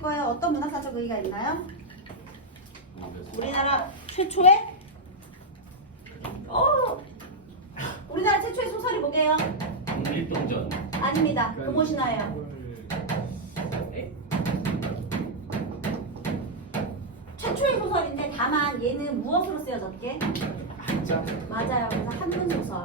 나왔을 거예요. 어떤 문학사적 의의가 있나요? 우리나라 최초의 우리나라 최초의 소설이 뭐게요? 독립동전. 아닙니다. 금오신화예요. 최초의 소설인데 다만 얘는 무엇으로 쓰여졌게? 한자. 맞아요. 그래서 한문 소설.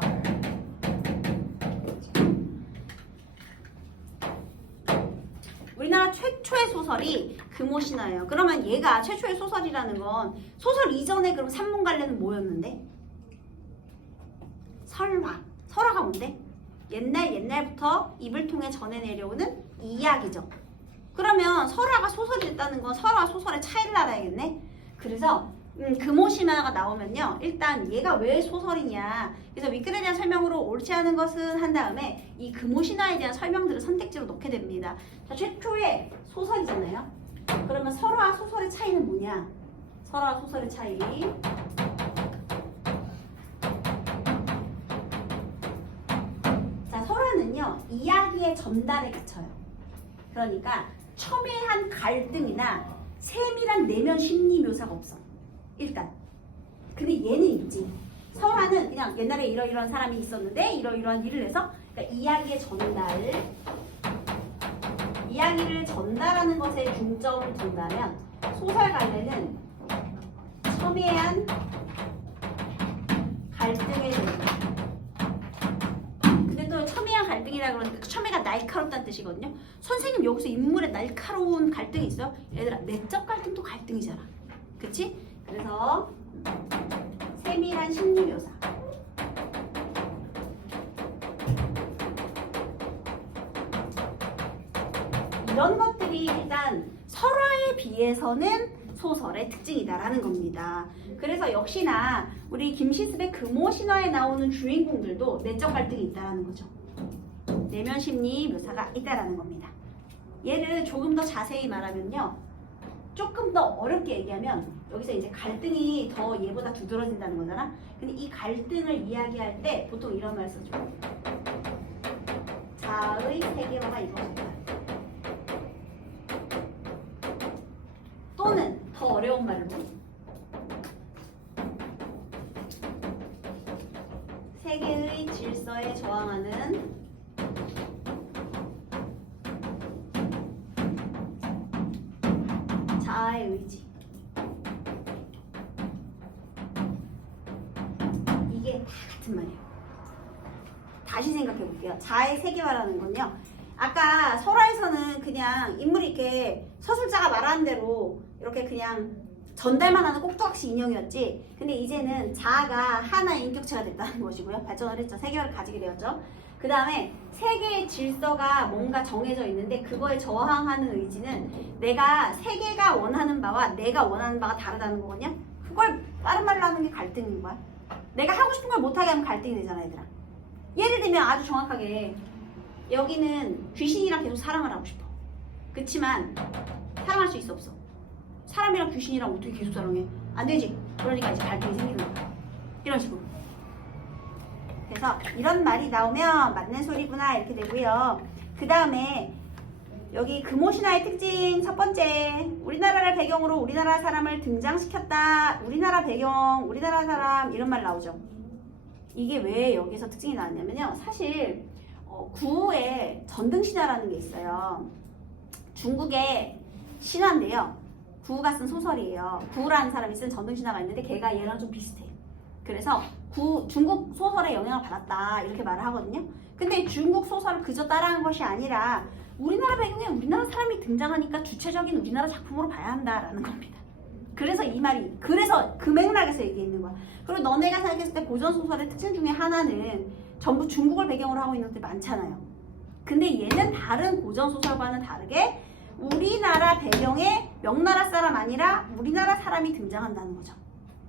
우리나라 최초의 소설이 금오신화예요. 그러면 얘가 최초의 소설이라는 건 소설 이전에 그럼 산문갈래는 뭐였는데? 설화. 설화가 뭔데? 옛날부터 입을 통해 전해 내려오는 이야기죠. 그러면 설화가 소설이 됐다는 건 설화와 소설의 차이를 알아야겠네. 그래서 금오신화가 나오면요. 일단 얘가 왜 소설이냐. 그래서 윗글에 대한 설명으로 옳지 않은 것은 한 다음에 이 금오신화에 대한 설명들을 선택지로 넣게 됩니다. 자, 최초의 소설이잖아요. 그러면 설화와 소설의 차이는 뭐냐? 설화와 소설의 차이. 자, 설화는요. 이야기의 전달에 그쳐요. 그러니까 첨예한 갈등이나 세밀한 내면 심리 묘사가 없어. 일단. 근데 얘는 있지. 설화는 그냥 옛날에 이러이러한 사람이 있었는데 이러이러한 일을 해서 그러니까 이야기를 전달하는 것에 중점을 둔다면 소설갈래는 첨예한 갈등에 대해서. 근데 또 첨예한 갈등이라 그러는데 그 첨예가 날카롭다는 뜻이거든요. 선생님 여기서 인물의 날카로운 갈등이 있어요? 얘들아 내적 갈등도 갈등이잖아. 그치? 그래서 세밀한 심리 묘사. 이런 것들이 일단 설화에 비해서는 소설의 특징이다라는 겁니다. 그래서 역시나 우리 김시습의 금오신화에 나오는 주인공들도 내적 갈등이 있다라는 거죠. 내면 심리 묘사가 있다라는 겁니다. 얘를 조금 더 자세히 말하면요. 조금 더 어렵게 얘기하면 여기서 이제 갈등이 더 얘보다 두드러진다는 거잖아. 근데 이 갈등을 이야기할 때 보통 이런 말 써줘. 자의 세계화가 이루어진다. 또는 더 어려운 말로 세계의 질서에 저항하는 자아의 의지. 이게 다 같은 말이에요. 다시 생각해 볼게요. 자아의 세계화라는 건요. 아까 설화에서는 그냥 인물이 이렇게 서술자가 말하는 대로 이렇게 그냥 전달만 하는 꼭두각시 인형이었지. 근데 이제는 자아가 하나의 인격체가 됐다는 것이고요. 발전을 했죠. 세계화를 가지게 되었죠. 그 다음에 세계의 질서가 뭔가 정해져 있는데 그거에 저항하는 의지는 내가 세계가 원하는 바와 내가 원하는 바가 다르다는 거거든요. 그걸 다른 말로 하는 게 갈등인 거야. 내가 하고 싶은 걸 못하게 하면 갈등이 되잖아, 얘들아. 예를 들면 아주 정확하게 여기는 귀신이랑 계속 사랑을 하고 싶어. 그치만 사랑할 수 있어 없어? 사람이랑 귀신이랑 어떻게 계속 사랑해? 안 되지. 그러니까 이제 갈등이 생기는 거야. 이런 식으로. 그래서 이런 말이 나오면 맞는 소리구나 이렇게 되고요. 그 다음에 여기 금오신화의 특징 첫 번째, 우리나라를 배경으로 우리나라 사람을 등장시켰다. 우리나라 배경, 우리나라 사람 이런 말 나오죠. 이게 왜 여기서 특징이 나왔냐면요. 사실 구에 전등신화라는 게 있어요. 중국의 신화인데요. 구가 쓴 소설이에요. 구라는 사람이 쓴 전등신화가 있는데 걔가 얘랑 좀 비슷해. 그래서 중국 소설에 영향을 받았다 이렇게 말을 하거든요. 근데 중국 소설을 그저 따라한 것이 아니라 우리나라 배경에 우리나라 사람이 등장하니까 주체적인 우리나라 작품으로 봐야 한다라는 겁니다. 그래서 이 말이 그래서 그 맥락에서 얘기했는 거야. 그리고 너네가 생각했을 때 고전소설의 특징 중에 하나는 전부 중국을 배경으로 하고 있는 것들이 많잖아요. 근데 얘는 다른 고전소설과는 다르게 우리나라 배경에 명나라 사람 아니라 우리나라 사람이 등장한다는 거죠.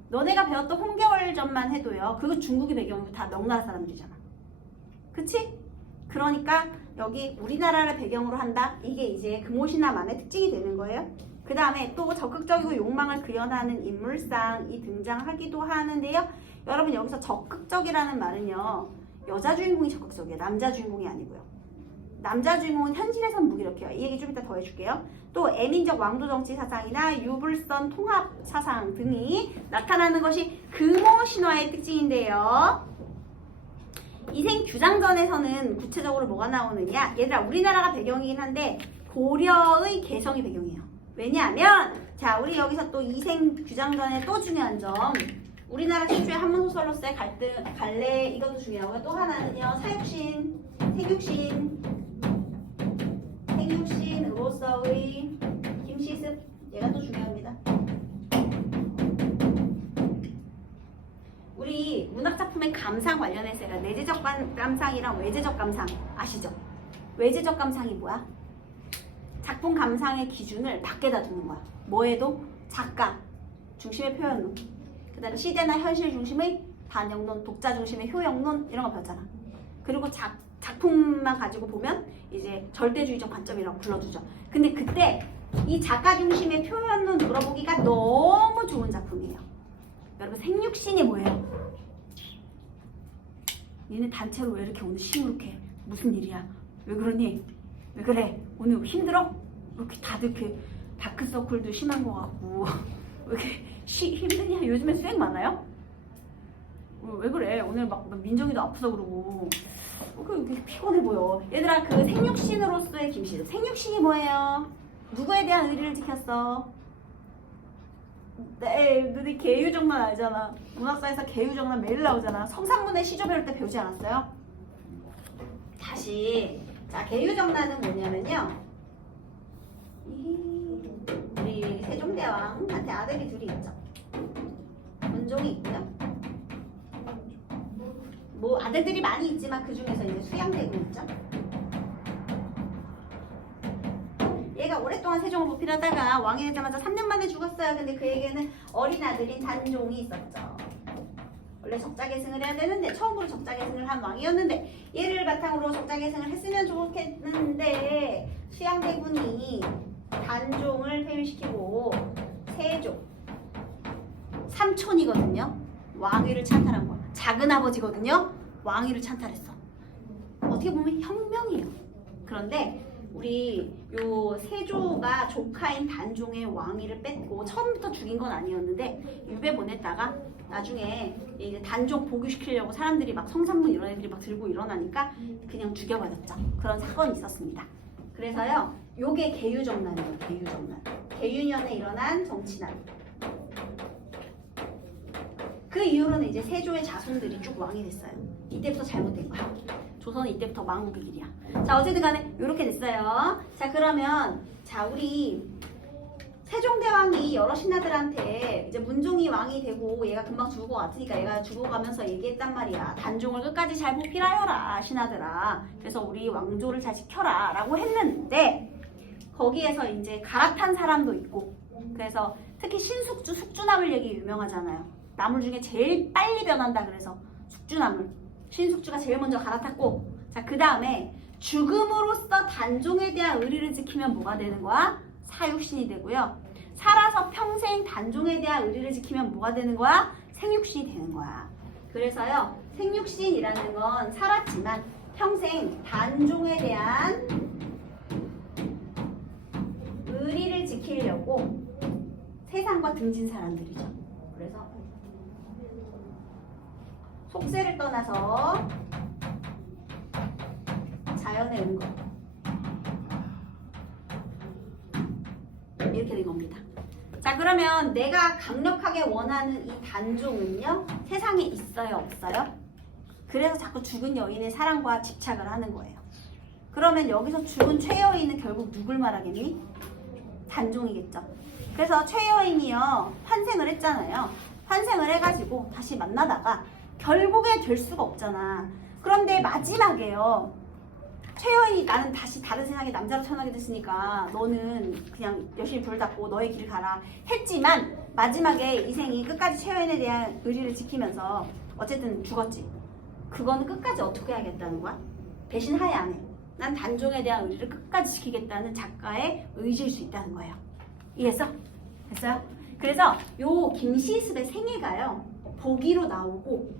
너네가 배웠던 홍겨울전만 해도요. 그거 중국이 배경이고 다 명나라 사람들이잖아. 그치? 그러니까 여기 우리나라를 배경으로 한다. 이게 이제 금오신화만의 특징이 되는 거예요. 그 다음에 또 적극적이고 욕망을 구현하는 인물상이 등장하기도 하는데요. 여러분 여기서 적극적이라는 말은요. 여자 주인공이 적극적이에요. 남자 주인공이 아니고요. 남자 주인공은 현실에선 무기력해요. 이 얘기 좀 이따 더 해줄게요. 또 애민적 왕조 정치 사상이나 유불선 통합 사상 등이 나타나는 것이 금호 신화의 특징인데요. 이생 규장전에서는 구체적으로 뭐가 나오느냐? 얘들아, 우리나라가 배경이긴 한데 고려의 개성이 배경이에요. 왜냐하면 자, 우리 여기서 또 이생 규장전의 또 중요한 점, 우리나라 최초의 한문 소설로서의 갈래, 이것도 중요하고요. 또 하나는요, 사육신, 생육신으로서의 김시습, 얘가 또 중요합니다. 우리 문학작품의 감상 관련해서 얘가 내재적 감상이랑 외재적 감상 아시죠? 외재적 감상이 뭐야? 작품 감상의 기준을 밖에다 두는 거야. 뭐에도? 작가 중심의 표현론, 그 다음에 시대나 현실 중심의 반영론, 독자 중심의 효용론, 이런 거 배웠잖아. 그리고 작품만 가지고 보면 이제 절대주의적 관점이라고 불러주죠. 근데 그때 이 작가 중심의 표현론 물어보기가 너무 좋은 작품이에요. 여러분, 생육신이 뭐예요? 얘네 단체로 왜 이렇게 오늘 시무룩해? 무슨 일이야? 왜 그러니? 왜 그래? 오늘 힘들어? 왜 이렇게 다들 이렇게 다크서클도 심한 것 같고 왜 이렇게 힘드냐? 요즘에 수행 많아요? 왜 그래? 오늘 막 민정이도 아프다 그러고 왜 이렇게 피곤해 보여? 얘들아, 그 생육신으로서의 김시습. 생육신이 뭐예요? 누구에 대한 의리를 지켰어? 네, 너네 계유정란 알잖아. 문학사에서 계유정란 매일 나오잖아. 성상문의 시조 배울 때 배우지 않았어요? 다시. 자, 계유정란은 뭐냐면요, 우리 세종대왕한테 아들이 둘이 있죠. 문종이 있고요. 뭐 아들들이 많이 있지만 그 중에서 이제 수양대군 있죠. 얘가 오랫동안 세종을 보필하다가 왕이 되자마자 3년 만에 죽었어요. 근데 그에게는 어린 아들인 단종이 있었죠. 원래 적자계승을 해야 되는데 처음으로 적자계승을 한 왕이었는데, 얘를 바탕으로 적자계승을 했으면 좋겠는데 수양대군이 단종을 폐위시키고 세종 삼촌이거든요, 왕위를 찬탈한 거야. 작은 아버지거든요, 왕위를 찬탈했어. 어떻게 보면 혁명이에요. 그런데 우리 요 세조가 조카인 단종의 왕위를 뺏고 처음부터 죽인 건 아니었는데 유배 보냈다가 나중에 이제 단종 복위시키려고 사람들이 막 성산문 이런 애들이 막 들고 일어나니까 그냥 죽여버렸죠. 그런 사건이 있었습니다. 그래서요, 요게 계유정난이에요. 계유정난. 계유년에 일어난 정치난. 그 이후로는 이제 세조의 자손들이 쭉 왕이 됐어요. 이때부터 잘못된 거야. 조선은 이때부터 망국의 길이야. 자, 어쨌든 간에 이렇게 됐어요. 자, 그러면 자, 우리 세종대왕이 여러 신하들한테 이제 문종이 왕이 되고 얘가 금방 죽을 것 같으니까 얘가 죽어가면서 얘기했단 말이야. 단종을 끝까지 잘 보필하여라, 신하들아. 그래서 우리 왕조를 잘 지켜라 라고 했는데, 거기에서 이제 갈아탄 사람도 있고, 그래서 특히 신숙주, 숙주나물 얘기 유명하잖아요. 나물 중에 제일 빨리 변한다 그래서 숙주나물. 신숙주가 제일 먼저 갈아탔고, 자, 그 다음에 죽음으로써 단종에 대한 의리를 지키면 뭐가 되는 거야? 사육신이 되고요. 살아서 평생 단종에 대한 의리를 지키면 뭐가 되는 거야? 생육신이 되는 거야. 그래서요, 생육신이라는 건 살았지만 평생 단종에 대한 의리를 지키려고 세상과 등진 사람들이죠. 그래서 속세를 떠나서 자연의 은거, 이렇게 된 겁니다. 자, 그러면 내가 강력하게 원하는 이 단종은요, 세상에 있어요, 없어요? 그래서 자꾸 죽은 여인의 사랑과 집착을 하는 거예요. 그러면 여기서 죽은 최여인은 결국 누굴 말하겠니? 단종이겠죠. 그래서 최여인이요, 환생을 했잖아요. 환생을 해가지고 다시 만나다가 결국에 될 수가 없잖아. 그런데 마지막에요, 최여인이 나는 다시 다른 세상에 남자로 태어나게 됐으니까 너는 그냥 열심히 불 닦고 너의 길을 가라 했지만, 마지막에 이생이 끝까지 최여인에 대한 의리를 지키면서 어쨌든 죽었지. 그거는 끝까지 어떻게 하겠다는 거야? 배신하에 안 해. 난 단종에 대한 의리를 끝까지 지키겠다는 작가의 의지일 수 있다는 거예요. 이해했어? 됐어요? 그래서 요 김시습의 생애가요, 보기로 나오고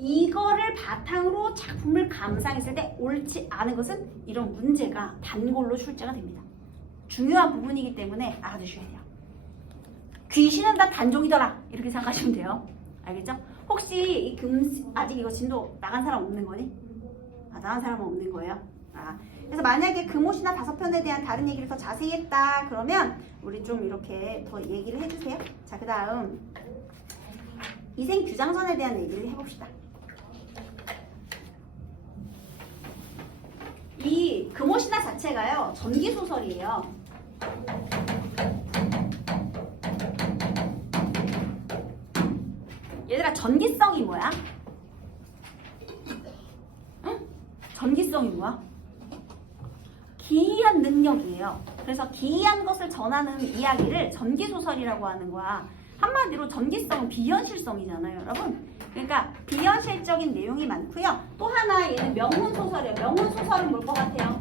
이거를 바탕으로 작품을 감상했을 때 옳지 않은 것은 이런 문제가 단골로 출제가 됩니다. 중요한 부분이기 때문에 알아두셔야 돼요. 귀신은 다 단종이더라 이렇게 생각하시면 돼요. 알겠죠? 혹시 이 아직 이거 진도 나간 사람 없는 거니? 나간 사람은 없는 거예요. 그래서 만약에 금옷이나 5편에 대한 다른 얘기를 더 자세히 했다 그러면 우리 좀 이렇게 더 얘기를 해주세요. 자, 그 다음 이생 규장전에 대한 얘기를 해봅시다. 이 금옷이나 자체가요 전기소설이에요. 얘들아, 전기성이 뭐야? 응? 전기성이 뭐야? 기이한 능력이에요. 그래서 기이한 것을 전하는 이야기를 전기소설이라고 하는 거야. 한마디로 전기성은 비현실성이잖아요, 여러분. 그러니까 비현실적인 내용이 많고요. 또 하나 얘는 명문소설이에요. 명문소설은 뭘 것 같아요?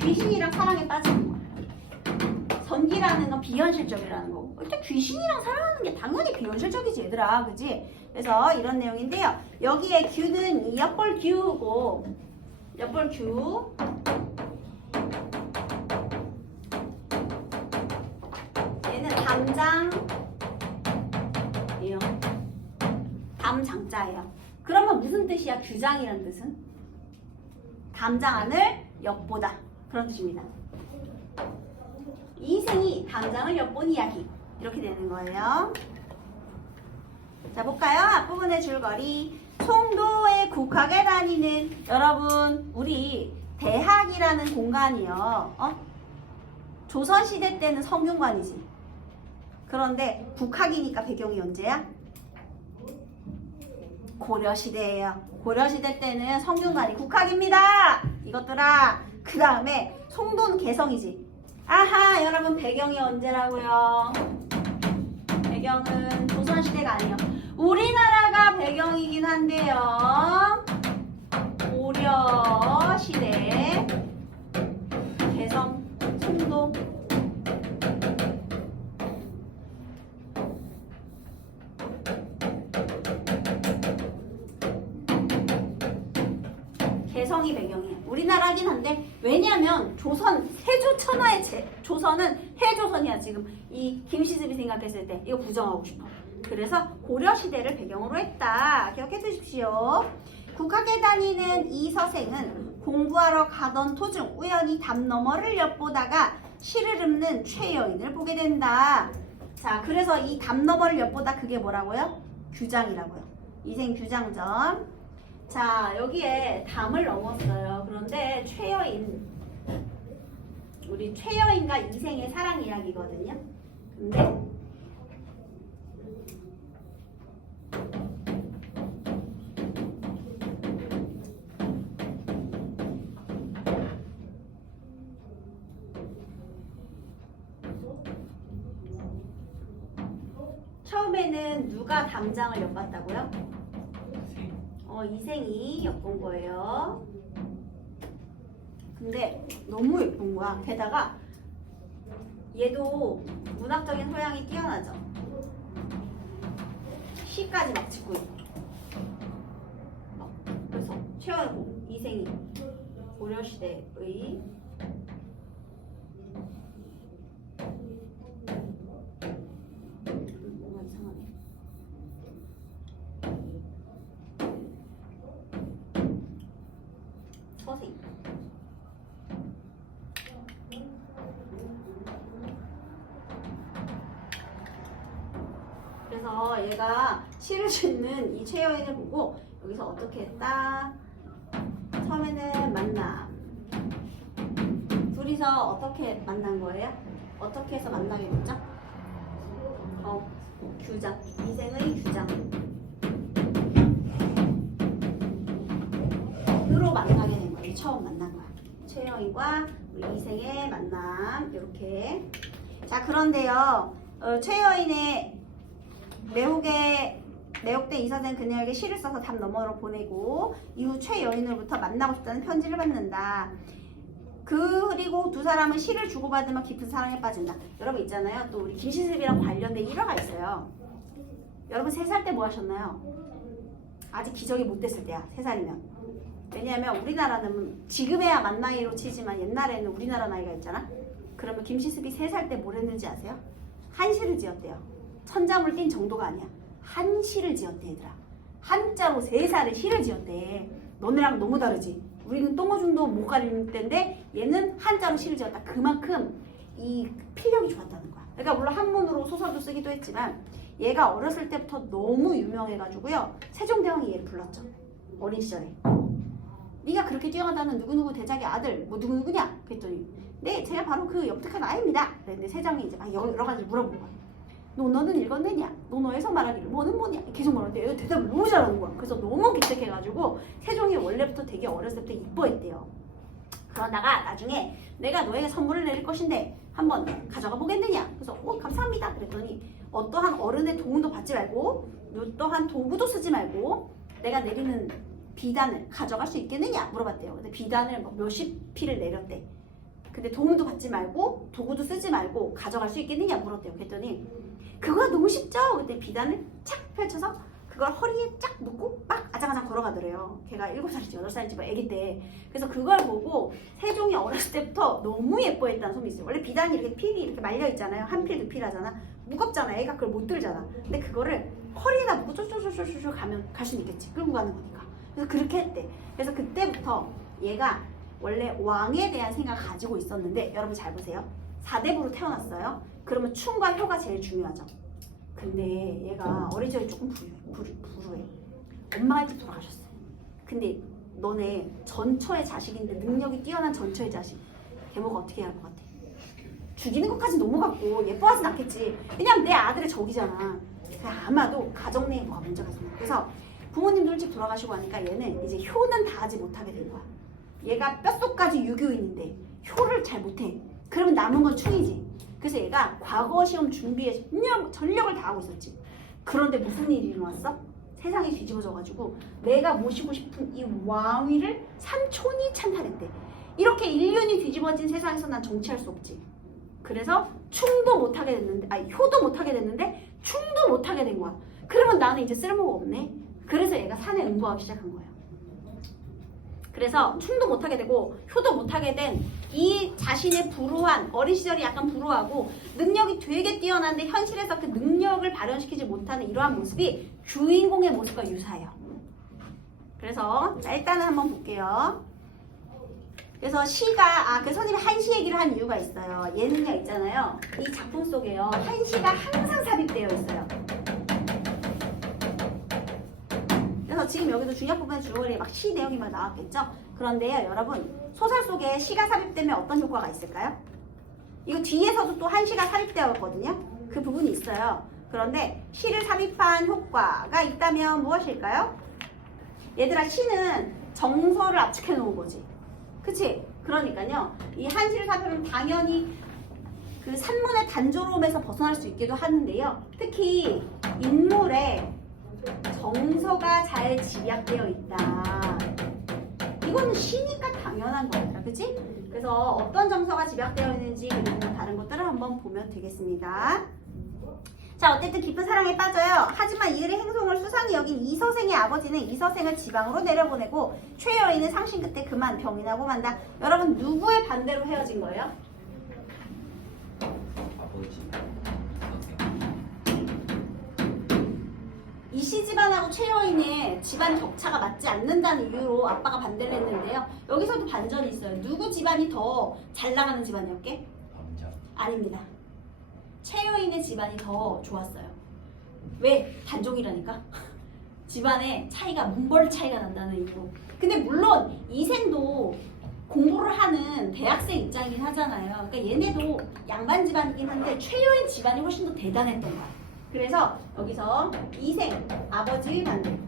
귀신이랑 사랑에 빠지는 거예요. 전기라는 건 비현실적이라는 거고, 일단 귀신이랑 사랑하는 게 당연히 비현실적이지, 얘들아, 그지? 그래서 이런 내용인데요. 여기에 규는 엿볼규고, 엿볼규, 얘는 담장이에요. 담장자예요. 그러면 무슨 뜻이야? 규장이라는 뜻은? 담장 안을 엿보다, 그런 뜻입니다. 이생이 담장을 엿본 이야기, 이렇게 되는 거예요. 자, 볼까요? 앞부분의 줄거리. 송도에 국학에 다니는, 여러분, 우리 대학이라는 공간이요, 조선시대 때는 성균관이지. 그런데 국학이니까 배경이 언제야? 고려시대예요. 고려시대 때는 성균관이 국학입니다, 이것들아. 그 다음에 송도는 개성이지. 아하, 여러분, 배경이 언제라고요? 배경은 조선시대가 아니에요. 우리나라가 배경이긴 한데요. 고려시대, 개성, 송도. 개성이 배경이에요. 우리나라긴 한데, 왜냐면 조선, 세조 천하의 조선은 해조선이야. 지금 이 김시습이 생각했을 때 이거 부정하고 싶어. 그래서 고려시대를 배경으로 했다, 기억해 두십시오. 국학에 다니는 이 서생은 공부하러 가던 도중 우연히 담 너머를 엿보다가 시를 읊는 최여인을 보게 된다. 자, 그래서 이 담 너머를 엿보다, 그게 뭐라고요? 규장이라고요. 이생 규장전. 자, 여기에 담을 넘었어요. 그런데 최여인, 우리 최여인과 이생의 사랑 이야기거든요. 근데 처음에는 누가 담장을 엿봤다고요? 이생이 엿본 거예요. 근데 너무 예쁜 거야. 게다가 얘도 문학적인 소양이 뛰어나죠. 시까지 막 짓고 있고. 그래서 최연고 이생이 고려시대의 뭔가 이상하네. 서생. 그래서 얘가 시를 짓는 이 최여인을 보고 여기서 어떻게 했다? 처음에는 만남. 둘이서 어떻게 만난 거예요? 어떻게 해서 만나게 됐죠? 규장. 이생의 규장. 으로 만나게 된 거예요. 처음 만난 거야. 최여인과 우리 이생의 만남. 이렇게. 자, 그런데요. 최여인의 매혹된 이서생 그녀에게 시를 써서 담 너머로 보내고 이후 최여인으로부터 만나고 싶다는 편지를 받는다. 그리고 두 사람은 시를 주고받으며 깊은 사랑에 빠진다. 여러분 있잖아요. 또 우리 김시습이랑 관련된 일화가 있어요. 여러분 3살 때 뭐 하셨나요? 아직 기저귀 못 됐을 때야. 3살이면. 왜냐하면 우리나라는 지금에야 만 나이로 치지만 옛날에는 우리나라 나이가 있잖아. 그러면 김시습이 3살 때 뭘 했는지 아세요? 한시를 지었대요. 천장을 띈 정도가 아니야. 한시를 지었대 얘들아. 한자로 3살에 시를 지었대. 너네랑 너무 다르지. 우리는 똥오줌도 못 가리는 때인데 얘는 한자로 시를 지었다. 그만큼 이 필력이 좋았다는 거야. 그러니까 물론 한문으로 소설도 쓰기도 했지만 얘가 어렸을 때부터 너무 유명해가지고요. 세종대왕이 얘를 불렀죠. 어린 시절에. 네가 그렇게 뛰어나다는 누구누구 대작의 아들 뭐 누구누구냐? 그랬더니 네 제가 바로 그 역특한 아이입니다. 그런데 세장이 이제 막 여러 가지 물어본 거야. 너는 읽었느냐? 너에서 말하기를 뭐는 뭐냐? 계속 물었는데 얘가 대답을 너무 잘하는 거야. 그래서 너무 기특해가지고 세종이 원래부터 되게 어렸을 때부터 이뻐했대요. 그러다가 나중에 내가 너에게 선물을 내릴 것인데 한번 가져가 보겠느냐? 그래서 감사합니다. 그랬더니 어떠한 어른의 도움도 받지 말고 또한 도구도 쓰지 말고 내가 내리는 비단을 가져갈 수 있겠느냐? 물어봤대요. 근데 비단을 뭐 몇십 피를 내렸대. 근데 도움도 받지 말고 도구도 쓰지 말고 가져갈 수 있겠느냐? 물었대요. 그랬더니 그거가 너무 쉽죠? 그때 비단을 착 펼쳐서 그걸 허리에 쫙 묶고 막 아장아장 걸어가더래요. 걔가 7살인지 8살인지 뭐 애기 때. 그래서 그걸 보고 세종이 어렸을 때부터 너무 예뻐했다는 소문이 있어요. 원래 비단이 이렇게 필이 이렇게 말려 있잖아요. 한 필, 2필 하잖아. 무겁잖아. 애가 그걸 못 들잖아. 근데 그거를 허리에다 묶고 쫄쫄쫄쫄쫄 가면 갈 수는 있겠지. 끌고 가는 거니까. 그래서 그렇게 했대. 그래서 그때부터 얘가 원래 왕에 대한 생각을 가지고 있었는데 여러분 잘 보세요. 4대부로 태어났어요. 그러면 충과 효가 제일 중요하죠. 근데 얘가 어린 시절에 조금 불우해. 엄마가 일찍 돌아가셨어. 근데 너네 전처의 자식인데 능력이 뛰어난 전처의 자식. 계모가 어떻게 해야 할 것 같아? 죽이는 것까지 넘어갔고 예뻐하진 않겠지. 왜냐면 내 아들의 적이잖아. 아마도 가정 내에 뭐가 문제가 있어. 그래서 부모님도 일찍 돌아가시고 하니까 얘는 이제 효는 다 하지 못하게 된 거야. 얘가 뼛속까지 유교인인데 효를 잘 못해. 그러면 남은 건 충이지. 그래서 얘가 과거 시험 준비에 전력을 다하고 있었지. 그런데 무슨 일이 일어났어? 세상이 뒤집어져가지고 내가 모시고 싶은 이 왕위를 삼촌이 찬탈했대. 이렇게 인륜이 뒤집어진 세상에서 난 정치할 수 없지. 그래서 충도 못하게 됐는데, 효도 못하게 됐는데 충도 못하게 된 거야. 그러면 나는 이제 쓸모가 없네. 그래서 얘가 산에 응고하기 시작한 거예요. 그래서 충도 못하게 되고 효도 못하게 된 이 자신의 불우한 어린 시절이 약간 불우하고 능력이 되게 뛰어난데 현실에서 그 능력을 발현시키지 못하는 이러한 모습이 주인공의 모습과 유사해요. 그래서 일단은 한번 볼게요. 그래서 시가 그래서 선생님이 한시 얘기를 한 이유가 있어요. 예는요 있잖아요. 이 작품 속에요. 한시가 항상 삽입되어 있어요. 그래서 지금 여기도 중요한 부분에 줄거리에 막 시 내용이 막 나왔겠죠? 그런데요, 여러분 소설 속에 시가 삽입되면 어떤 효과가 있을까요? 이거 뒤에서도 또 한시가 삽입되어 있거든요. 그 부분이 있어요. 그런데 시를 삽입한 효과가 있다면 무엇일까요? 얘들아, 시는 정서를 압축해 놓은 거지. 그치? 그러니까요, 이 한시를 삽입하면 당연히 그 산문의 단조로움에서 벗어날 수 있기도 하는데요. 특히 인물의 정서가 잘 집약되어 있다. 이거는 시니까 당연한 거야. 그치? 그래서 어떤 정서가 집약되어 있는지 그리고 다른 것들을 한번 보면 되겠습니다. 자, 어쨌든 깊은 사랑에 빠져요. 하지만 이들의 행동을 수상히 여긴 이서생의 아버지는 이서생을 지방으로 내려보내고 최여인은 상신 끝에 그만 병이 나고 만다. 여러분 누구의 반대로 헤어진 거예요? 아버지. 이씨 집안하고 최여인의 집안 격차가 맞지 않는다는 이유로 아빠가 반대를 했는데요. 여기서도 반전이 있어요. 누구 집안이 더 잘 나가는 집안이었게? 남자. 아닙니다. 최여인의 집안이 더 좋았어요. 왜? 단종이라니까. 집안에 차이가 문벌 차이가 난다는 이유로. 근데 물론 이생도 공부를 하는 대학생 입장이긴 하잖아요. 그러니까 얘네도 양반 집안이긴 한데 최여인 집안이 훨씬 더 대단했던 거야. 그래서 여기서 이생, 아버지의 반대로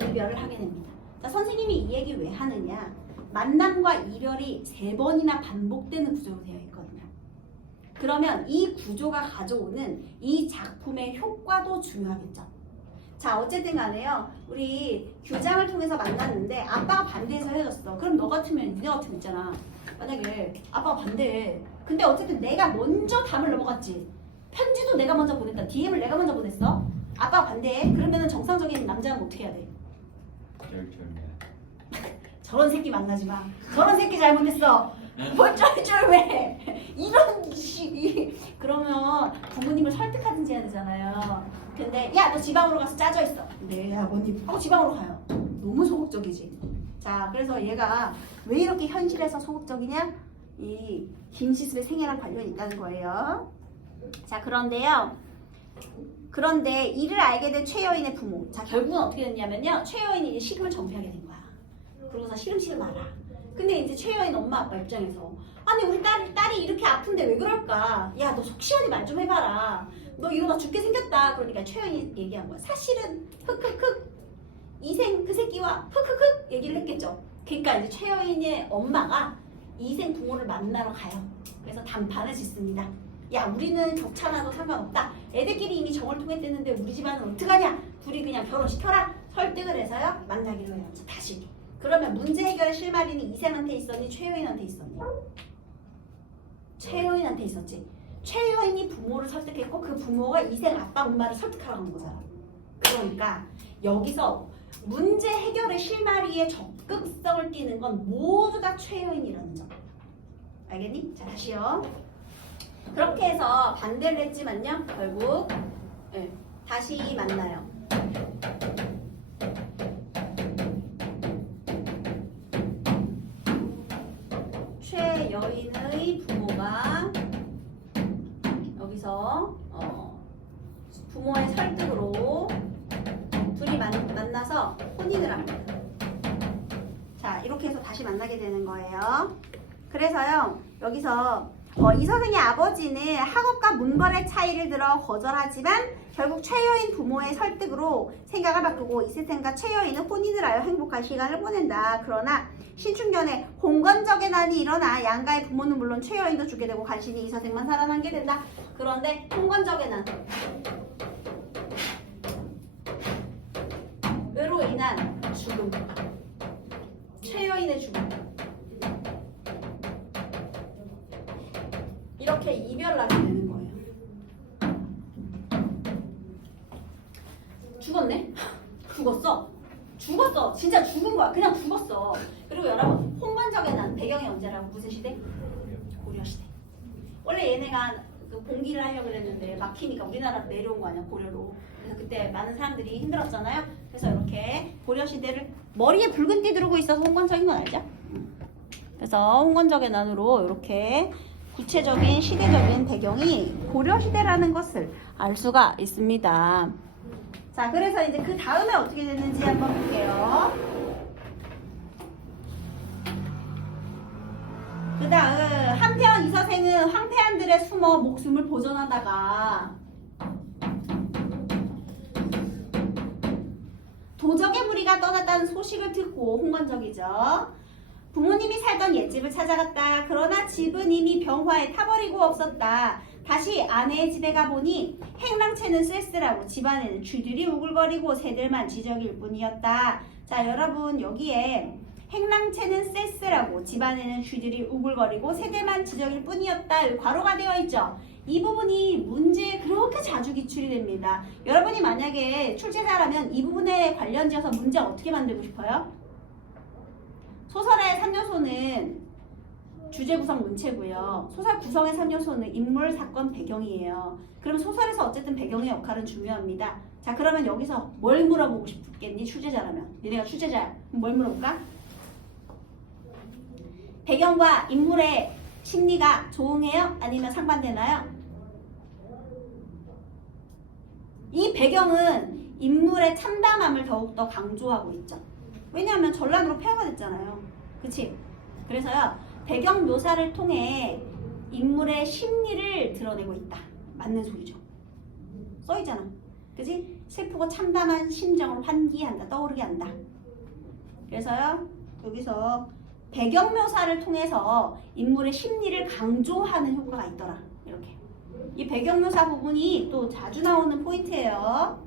이별을 하게 됩니다. 자, 선생님이 이 얘기 왜 하느냐? 만남과 이별이 3번이나 반복되는 구조로 되어 있거든요. 그러면 이 구조가 가져오는 이 작품의 효과도 중요하겠죠. 자, 어쨌든 간에요. 우리 규장을 통해서 만났는데 아빠가 반대해서 헤어졌어. 그럼 너 같으면 니네 같으면 있잖아. 만약에 아빠가 반대해. 근데 어쨌든 내가 먼저 담을 넘어갔지. 편지도 내가 먼저 보냈다. DM을 내가 먼저 보냈어. 아빠가 반대해. 그러면은 정상적인 남자는 어떻게 해야 돼? 저런 새끼 만나지 마. 저런 새끼 잘못했어. 뭘 쩔쩔 왜? 이런 씨. 그러면 부모님을 설득하든지 해야 되잖아요. 근데 야 너 지방으로 가서 짜져 있어. 네 아버님 하고 지방으로 가요. 너무 소극적이지. 자 그래서 얘가 왜 이렇게 현실에서 소극적이냐? 이 김시습의 생애랑 관련이 있다는 거예요. 자 그런데요. 그런데 이를 알게 된 최여인의 부모. 자 결국은 어떻게 됐냐면요. 최여인이 이제 시름을 정폐하게 된 거야. 그러고서 시름시름 알아. 근데 이제 최여인 엄마 아빠 입장에서 아니 우리 딸이 이렇게 아픈데 왜 그럴까? 야 너 속 시원히 말 좀 해봐라. 너 이러다 죽게 생겼다. 그러니까 최여인이 얘기한 거야. 사실은 흑흑흑 이생 그 새끼와 흑흑흑 얘기를 했겠죠. 그러니까 이제 최여인의 엄마가 이생 부모를 만나러 가요. 그래서 단판을 짓습니다. 야 우리는 격차나도 상관없다. 애들끼리 이미 정을 통했댔는데 우리 집안은 어떡하냐? 둘이 그냥 결혼시켜라. 설득을 해서요. 만나기로 해요. 다시. 그러면 문제 해결의 실마리는 이생한테 있었니? 최여인한테 있었니? 최여인한테 있었지. 최여인이 부모를 설득했고 그 부모가 이생 아빠 엄마를 설득하라고 한 거잖아. 그러니까 여기서 문제 해결의 실마리에 적극성을 띠는 건 모두 다 최여인이라는 점. 알겠니? 자 다시요. 그렇게 해서 반대를 했지만요. 결국 다시 만나요. 최여인의 부모가 여기서 부모의 설득으로 둘이 만나서 혼인을 합니다. 자 이렇게 해서 다시 만나게 되는 거예요. 그래서요 여기서 이 선생의 아버지는 학업과 문벌의 차이를 들어 거절하지만 결국 최여인 부모의 설득으로 생각을 바꾸고 이세생과 최여인은 혼인을 하여 행복한 시간을 보낸다. 그러나 신춘년에 홍건적의 난이 일어나 양가의 부모는 물론 최여인도 죽게 되고 간신히 이서생만 살아남게 된다. 그런데 홍건적의 난으로 인한 죽음, 최여인의 죽음, 이렇게 이별하게 되는 거예요. 죽었네? 죽었어. 진짜 죽은 거야. 그냥 죽었어. 그리고 여러분 홍건적의 난 배경이 언제라고? 무슨 시대? 고려시대. 원래 얘네가 그 봉기를 하려고 그랬는데 막히니까 우리나라로 내려온 거 아니야, 고려로. 그래서 그때 많은 사람들이 힘들었잖아요. 그래서 이렇게 고려시대를 머리에 붉은 띠 두르고 있어서 홍건적인 건 알죠? 그래서 홍건적의 난으로 이렇게 구체적인 시대적인 배경이 고려시대라는 것을 알 수가 있습니다. 자, 그래서 이제 그 다음에 어떻게 됐는지 한번 볼게요. 그 다음 한편 이서생은 황폐한들의 숨어 목숨을 보존하다가 도적의 무리가 떠났다는 소식을 듣고 홍건적이죠. 부모님이 살던 옛집을 찾아갔다. 그러나 집은 이미 병화에 타버리고 없었다. 다시 아내의 집에 가보니 행랑채는 쓸쓸하고 집안에는 쥐들이 우글거리고 새들만 지저귀일 뿐이었다. 자 여러분 여기에 행랑채는 쓸쓸하고 집안에는 쥐들이 우글거리고 새들만 지저귀일 뿐이었다. 괄호가 되어 있죠. 이 부분이 문제에 그렇게 자주 기출이 됩니다. 여러분이 만약에 출제자라면 이 부분에 관련지어서 문제 어떻게 만들고 싶어요? 소설의 3요소는 주제 구성 문체고요. 소설 구성의 3요소는 인물, 사건, 배경이에요. 그럼 소설에서 어쨌든 배경의 역할은 중요합니다. 자 그러면 여기서 뭘 물어보고 싶겠니? 출제자라면. 니네가 출제자야. 뭘 물어볼까? 배경과 인물의 심리가 조응해요? 아니면 상반되나요? 이 배경은 인물의 참담함을 더욱더 강조하고 있죠. 왜냐하면 전란으로 폐허가 됐잖아요. 그치? 그래서요. 배경 묘사를 통해 인물의 심리를 드러내고 있다. 맞는 소리죠. 써있잖아. 그치? 슬프고 참담한 심정을 환기한다. 떠오르게 한다. 그래서요. 여기서 배경 묘사를 통해서 인물의 심리를 강조하는 효과가 있더라. 이렇게. 이 배경 묘사 부분이 또 자주 나오는 포인트예요.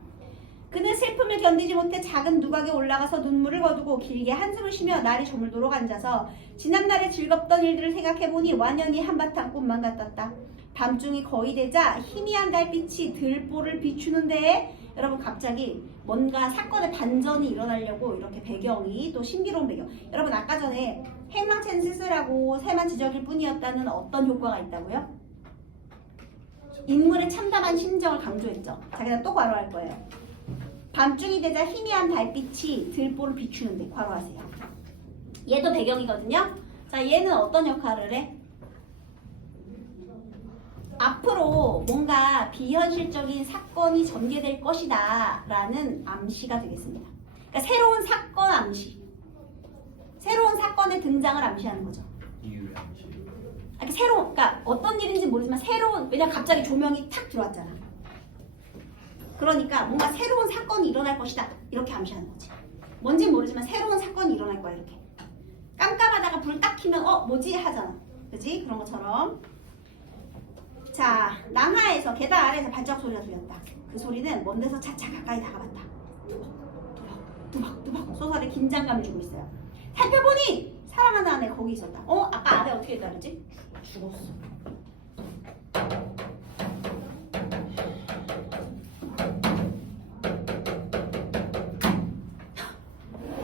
그는 슬픔을 견디지 못해 작은 누각에 올라가서 눈물을 거두고 길게 한숨을 쉬며 날이 저물도록 앉아서 지난날의 즐겁던 일들을 생각해보니 완연히 한바탕 꿈만 같았다. 밤중이 거의 되자 희미한 달빛이 들보를 비추는데 여러분 갑자기 뭔가 사건의 반전이 일어나려고 이렇게 배경이 또 신비로운 배경. 여러분 아까 전에 행망체는 쓸쓸하고 새만 지적일 뿐이었다는 어떤 효과가 있다고요? 인물의 참담한 심정을 강조했죠. 자, 그냥 또 괄호할 거예요. 밤중이 되자 희미한 달빛이 들보를 비추는데 괄호하세요. 얘도 배경이거든요. 자, 얘는 어떤 역할을 해? 앞으로 뭔가 비현실적인 사건이 전개될 것이다 라는 암시가 되겠습니다. 그러니까 새로운 사건 암시. 새로운 사건의 등장을 암시하는 거죠. 이유를 암시. 그러니까 어떤 일인지 모르지만 왜냐 갑자기 조명이 탁 들어왔잖아. 그러니까 뭔가 새로운 사건이 일어날 것이다 이렇게 암시하는 거지. 뭔지 모르지만 새로운 사건이 일어날 거야 이렇게. 깜깜하다가 불 딱 켜면 뭐지 하잖아. 그지? 그런 것처럼. 자, 낭하에서 계단 아래에서 발자국 소리가 들렸다. 그 소리는 먼 데서 차차 가까이 다가봤다. 뚜벅뚜벅 소설에 긴장감을 주고 있어요. 살펴보니 사랑하는 아내 거기 있었다. 아까 아내 어떻게 했다 그러지? 죽었어.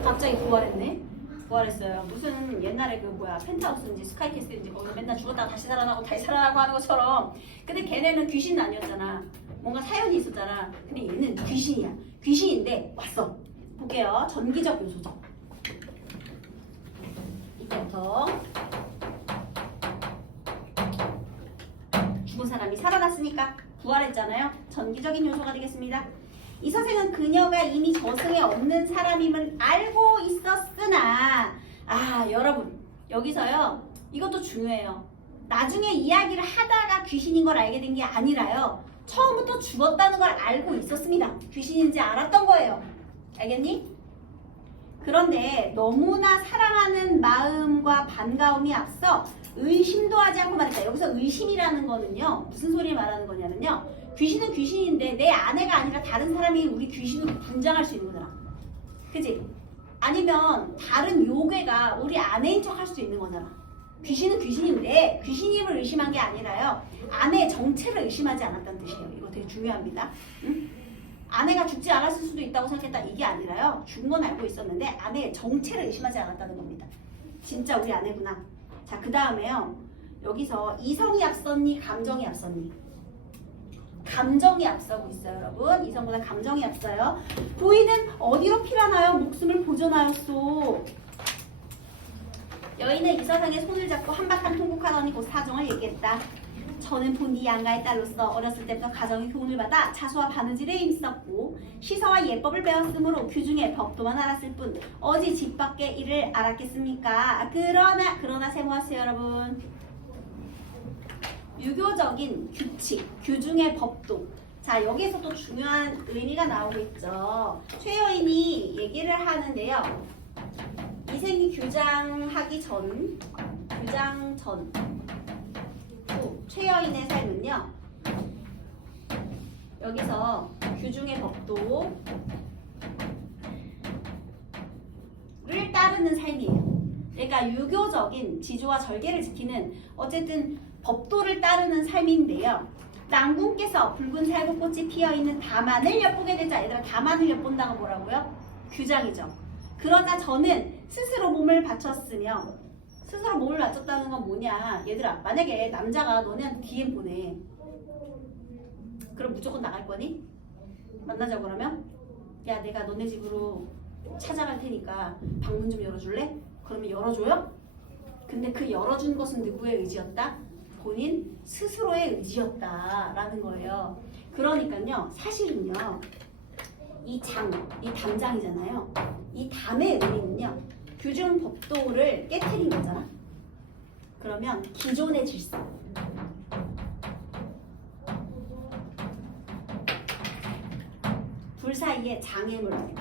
갑자기 부활했네. 부활했어요. 무슨 옛날에 펜트하우스인지 스카이캐슬인지 거기서 맨날 죽었다가 다시 살아나고 다시 살아나고 하는 것처럼. 근데 걔네는 귀신은 아니었잖아. 뭔가 사연이 있었잖아. 근데 얘는 귀신이야. 귀신인데 왔어. 볼게요. 전기적 요소죠. 이때부터 죽은 사람이 살아났으니까 부활했잖아요. 전기적인 요소가 되겠습니다. 이 선생은 그녀가 이미 저승에 없는 사람임을 알고 있었으나 여러분 여기서요 이것도 중요해요. 나중에 이야기를 하다가 귀신인 걸 알게 된 게 아니라요. 처음부터 죽었다는 걸 알고 있었습니다. 귀신인지 알았던 거예요. 알겠니? 그런데 너무나 사랑하는 마음과 반가움이 앞서 의심도 하지 않고 말했다. 여기서 의심이라는 거는요. 무슨 소리를 말하는 거냐면요. 귀신은 귀신인데 내 아내가 아니라 다른 사람이 우리 귀신으로 분장할 수 있는 거잖아. 그치? 아니면 다른 요괴가 우리 아내인 척 할 수도 있는 거잖아. 귀신은 귀신인데 귀신임을 의심한 게 아니라요. 아내의 정체를 의심하지 않았다는 뜻이에요. 이거 되게 중요합니다. 응? 아내가 죽지 않았을 수도 있다고 생각했다. 이게 아니라요. 죽은 건 알고 있었는데 아내의 정체를 의심하지 않았다는 겁니다. 진짜 우리 아내구나. 자, 그 다음에요. 여기서 이성이 앞섰니 감정이 앞섰니? 감정이 앞서고 있어요, 여러분. 이성보다 감정이 앞서요. 부인은 어디로 피라나요? 목숨을 보존하였소. 여인은 이 서상의 손을 잡고 한바탕 통곡하더니 곧 사정을 얘기했다. 저는 본디 양가의 딸로서 어렸을 때부터 가정의 교훈을 받아 자수와 바느질에 힘썼고 시서와 예법을 배웠으므로 규중의 법도만 알았을 뿐 어디 집 밖의 일을 알았겠습니까? 그러나 세모하세요, 여러분. 유교적인 규칙, 규중의 법도. 자, 여기에서 또 중요한 의미가 나오겠죠. 최여인이 얘기를 하는데요. 이생이 규장 전 후 최여인의 삶은요. 여기서 규중의 법도를 따르는 삶이에요. 그러니까 유교적인 지조와 절개를 지키는 어쨌든 법도를 따르는 삶인데요. 랑군께서 붉은 살구꽃이 피어있는 다만을 엿보게 되자, 얘들아 다만을 엿본다고 뭐라고요? 규장이죠. 그러자 저는 스스로 몸을 바쳤으며, 스스로 몸을 바쳤다는 건 뭐냐? 얘들아 만약에 남자가 너네한테 DM 보내. 그럼 무조건 나갈 거니? 만나자고 그러면? 야, 내가 너네 집으로 찾아갈 테니까 방문 좀 열어줄래? 그러면 열어줘요? 근데 그 열어준 것은 누구의 의지였다? 본인 스스로의 의지였다라는 거예요. 그러니까요, 사실은요, 이 담장이잖아요. 이 담의 의미는요, 규중 법도를 깨트린 거잖아. 그러면 기존의 질서, 둘 사이에 장애물의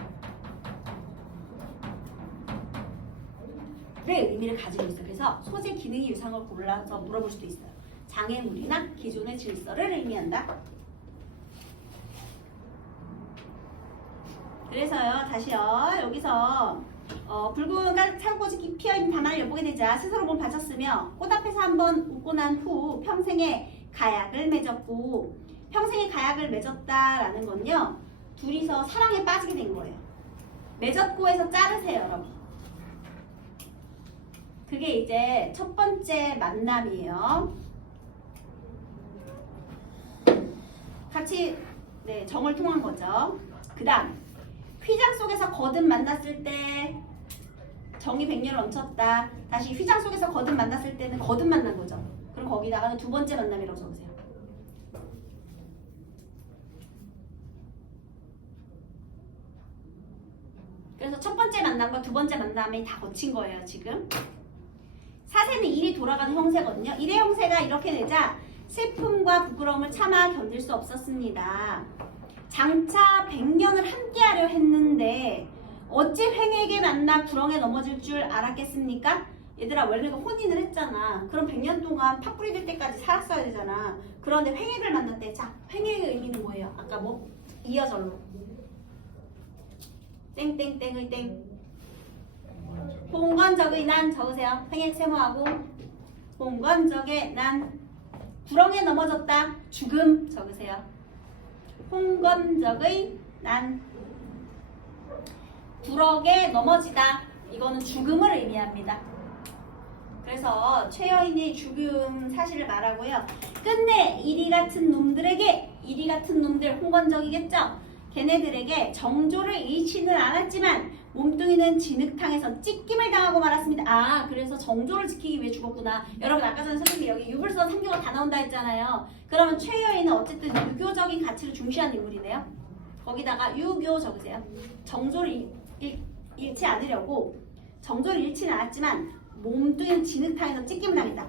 의미를 가지고 있어요. 그래서 소재 기능이 유사한 걸 골라서 물어볼 수도 있어요. 장애물이나 기존의 질서를 의미한다. 그래서요, 다시요, 여기서 붉은 살구꽃이 피어있는 다만을 엿보게 되자 스스로 몸 바쳤으며 꽃 앞에서 한번 웃고 난 후 평생에 가약을 맺었고 평생의 가약을 맺었다라는 건요. 둘이서 사랑에 빠지게 된 거예요. 맺었고에서 자르세요, 여러분. 그게 이제 첫 번째 만남이에요. 같이 정을 통한 거죠. 그 다음 휘장 속에서 거듭 만났을 때 정이 백년을 얹혔다. 다시 휘장 속에서 거듭 만났을 때는 거듭 만난 거죠. 그럼 거기다가 두 번째 만남이라고 적으세요. 그래서 첫 번째 만남과 두 번째 만남이 다 거친 거예요, 지금. 사세는 일이 돌아가는 형세거든요. 일의 형세가 이렇게 되자 슬픔과 부끄러움을 차마 견딜 수 없었습니다. 장차 100년을 함께하려 했는데 어찌 횡에게 만나 구렁에 넘어질 줄 알았겠습니까? 얘들아, 원래가 혼인을 했잖아. 그럼 100년 동안 팥 뿌리 될 때까지 살았어야 되잖아. 그런데 횡액을 만났대. 자, 횡액의 의미는 뭐예요? 아까 뭐? 이어절로. 땡땡땡의 땡. 홍건적의 난 적으세요. 횡액 세모하고 홍건적의 난. 구렁에 넘어졌다. 죽음 적으세요. 홍건적의 난. 구렁에 넘어지다. 이거는 죽음을 의미합니다. 그래서 최여인이 죽음 사실을 말하고요. 끝내 이리 같은 놈들 홍건적이겠죠. 걔네들에게 정조를 잃지는 않았지만 몸뚱이는 진흙탕에서 찢김을 당하고 말았습니다. 아, 그래서 정조를 지키기 위해 죽었구나. 여러분, 아까 전에 선생님이 여기 유불서 3교가 다 나온다 했잖아요. 그러면 최여인은 어쨌든 유교적인 가치를 중시하는 인물이네요. 거기다가 유교 적으세요. 정조를 잃지 않으려고 정조를 잃지는 않았지만 몸뚱이는 진흙탕에서 찢김을 당했다.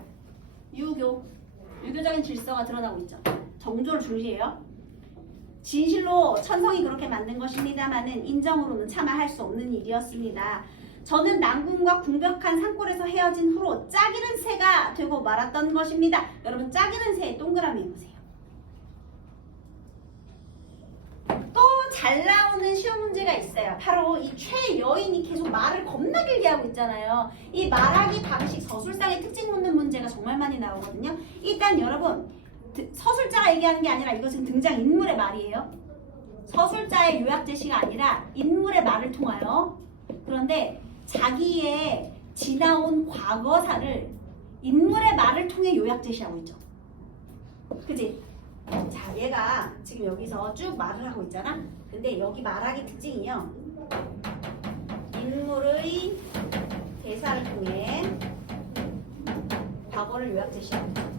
유교적인 질서가 드러나고 있죠. 정조를 중시해요. 진실로 천성이 그렇게 만든 것입니다만은 인정으로는 차마 할 수 없는 일이었습니다. 저는 난궁과 궁벽한 산골에서 헤어진 후로 짝이른 새가 되고 말았던 것입니다. 여러분, 짝이른 새의 동그라미 보세요. 또 잘 나오는 시험 문제가 있어요. 바로 이 최여인이 계속 말을 겁나 길게 하고 있잖아요. 이 말하기 방식 서술상의 특징 묻는 문제가 정말 많이 나오거든요. 일단 여러분, 서술자가 얘기하는 게 아니라 이것은 등장인물의 말이에요. 서술자의 요약 제시가 아니라 인물의 말을 통하여. 그런데 자기의 지나온 과거사를 인물의 말을 통해 요약 제시하고 있죠. 그치? 자, 얘가 지금 여기서 쭉 말을 하고 있잖아. 근데 여기 말하기 특징이요. 인물의 대사를 통해 과거를 요약 제시하고 있죠.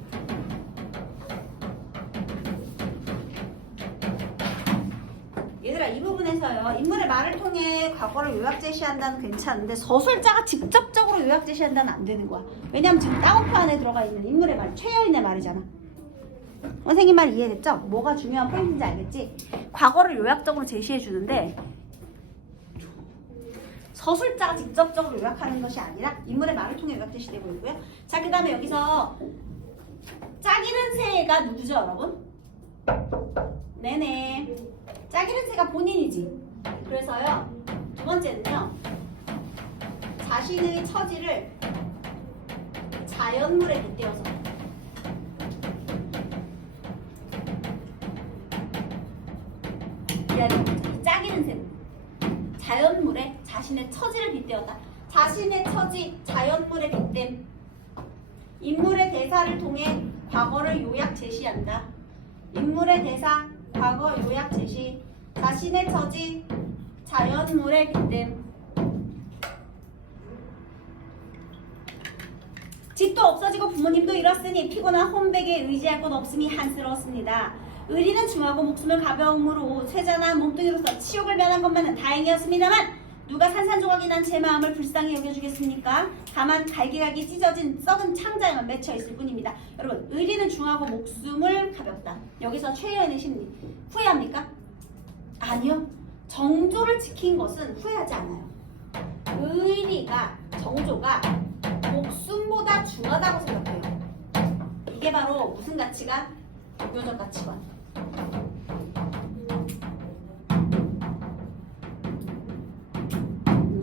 얘들아, 이 부분에서요. 인물의 말을 통해 과거를 요약 제시한다는 괜찮은데 서술자가 직접적으로 요약 제시한다는 안 되는 거야. 왜냐면 지금 따옴표 안에 들어가 있는 인물의 말, 최여인의 말이잖아. 선생님 말 이해됐죠? 뭐가 중요한 포인트인지 알겠지? 과거를 요약적으로 제시해 주는데 서술자가 직접적으로 요약하는 것이 아니라 인물의 말을 통해 요약 제시되고 있고요. 자, 그 다음에 여기서 짝이른 새가 누구죠, 여러분? 네네. 짝이른 새가 본인이지. 그래서요, 두 번째는요, 자신의 처지를 자연물에 빗대어서 짝이른 새는 자연물에 자신의 처지를 빗대었다. 자신의 처지, 자연물에 빗댐. 인물의 대사를 통해 과거를 요약 제시한다. 인물의 대사, 과거 요약 제시. 자신의 처지, 자연물에 빗댐. 집도 없어지고 부모님도 잃었으니 피곤한 홈백에 의지할 곳 없음이 한스러웠습니다. 의리는 중하고 목숨을 가벼움으로 쇠잔한 몸뚱이로서 치욕을 면한 것만은 다행이었습니다만 누가 산산조각이 난 제 마음을 불쌍히 여겨주겠습니까? 다만 갈기갈기 찢어진 썩은 창자에만 맺혀있을 뿐입니다. 여러분, 의리는 중하고 목숨을 가볍다. 여기서 최여인의 심리 후회합니까? 아니요. 정조를 지킨 것은 후회하지 않아요. 의리가, 정조가 목숨보다 중하다고 생각해요. 이게 바로 무슨 가치가? 유교적 가치관.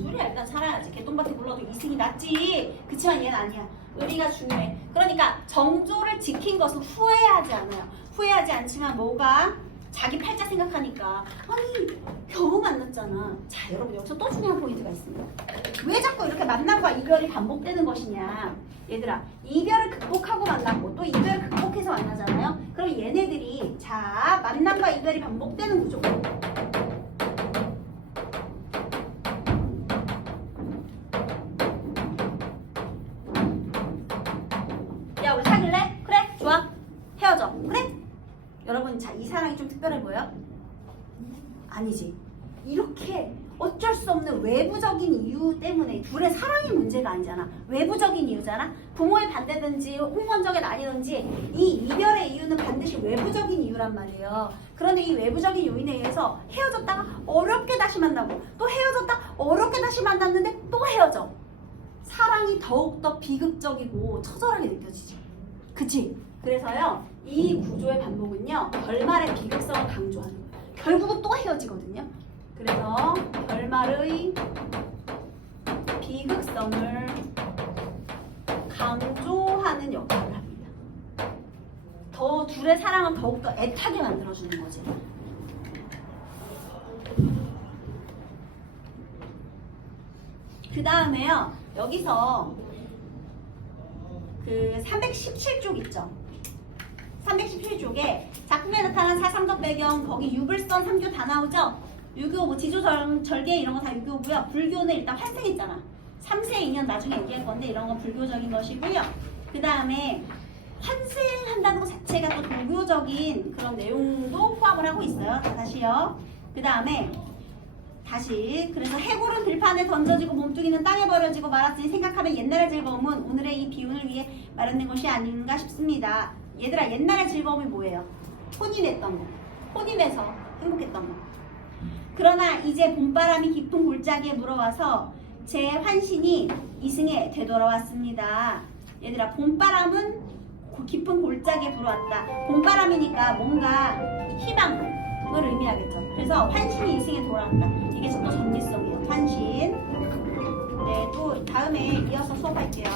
소리야, 일단 살아야지. 개똥밭에 굴러 불러도 이승이 낫지. 그치만 얘는 아니야. 의리가 중요해. 그러니까 정조를 지킨 것은 후회하지 않아요. 후회하지 않지만 뭐가? 자기 팔자 생각하니까 아니 겨우 만났잖아. 자 여러분 여기서 또 중요한 포인트가 있습니다. 왜 자꾸 이렇게 만남과 이별이 반복되는 것이냐. 얘들아 이별을 극복하고 만났고 또 이별을 극복해서 만나잖아요. 그럼 얘네들이 자 만남과 이별이 반복되는 구조. 야 우리 사귈래? 그래 좋아 헤어져 그래? 여러분 자 이 사랑이 좀 특별해 보여? 아니지. 이렇게 어쩔 수 없는 외부적인 이유 때문에 둘의 사랑이 문제가 아니잖아. 외부적인 이유잖아. 부모의 반대든지 홍원적인 아니든지 이 이별의 이유는 반드시 외부적인 이유란 말이에요. 그런데 이 외부적인 요인에 의해서 헤어졌다가 어렵게 다시 만나고 또 헤어졌다 어렵게 다시 만났는데 또 헤어져. 사랑이 더욱더 비극적이고 처절하게 느껴지지. 그치? 그래서요 이 구조의 반복은요 결말의 비극성을 강조하는 거예요. 결국은 또 헤어지거든요. 그래서 결말의 비극성을 강조하는 역할을 합니다. 더 둘의 사랑을 더욱더 애타게 만들어주는 거지. 그 다음에요 여기서 그 317쪽 있죠. 317쪽에 작품에 나타난 사상적 배경 거기 유불선 3교 다 나오죠. 유교 뭐 지조 절개 이런 거 다 유교고요. 불교는 일단 환생했잖아. 3세 2년 나중에 얘기할 건데 이런 건 불교적인 것이고요. 그 다음에 환생한다는 것 자체가 또 도교적인 그런 내용도 포함을 하고 있어요. 다시요. 그 다음에 다시 그래서 해골은 들판에 던져지고 몸뚱이는 땅에 버려지고 말았으니 생각하면 옛날의 즐거움은 오늘의 이 비운을 위해 마련된 것이 아닌가 싶습니다. 얘들아 옛날의 즐거움이 뭐예요? 혼인했던 거. 혼인해서 행복했던 거. 그러나 이제 봄바람이 깊은 골짜기에 물어와서 제 환신이 이승에 되돌아왔습니다. 얘들아 봄바람은 깊은 골짜기에 불어왔다. 봄바람이니까 뭔가 희망을 의미하겠죠. 그래서 환신이 이승에 돌아왔다. 이게 또 전기성이에요. 환신. 네, 또 다음에 이어서 수업할게요.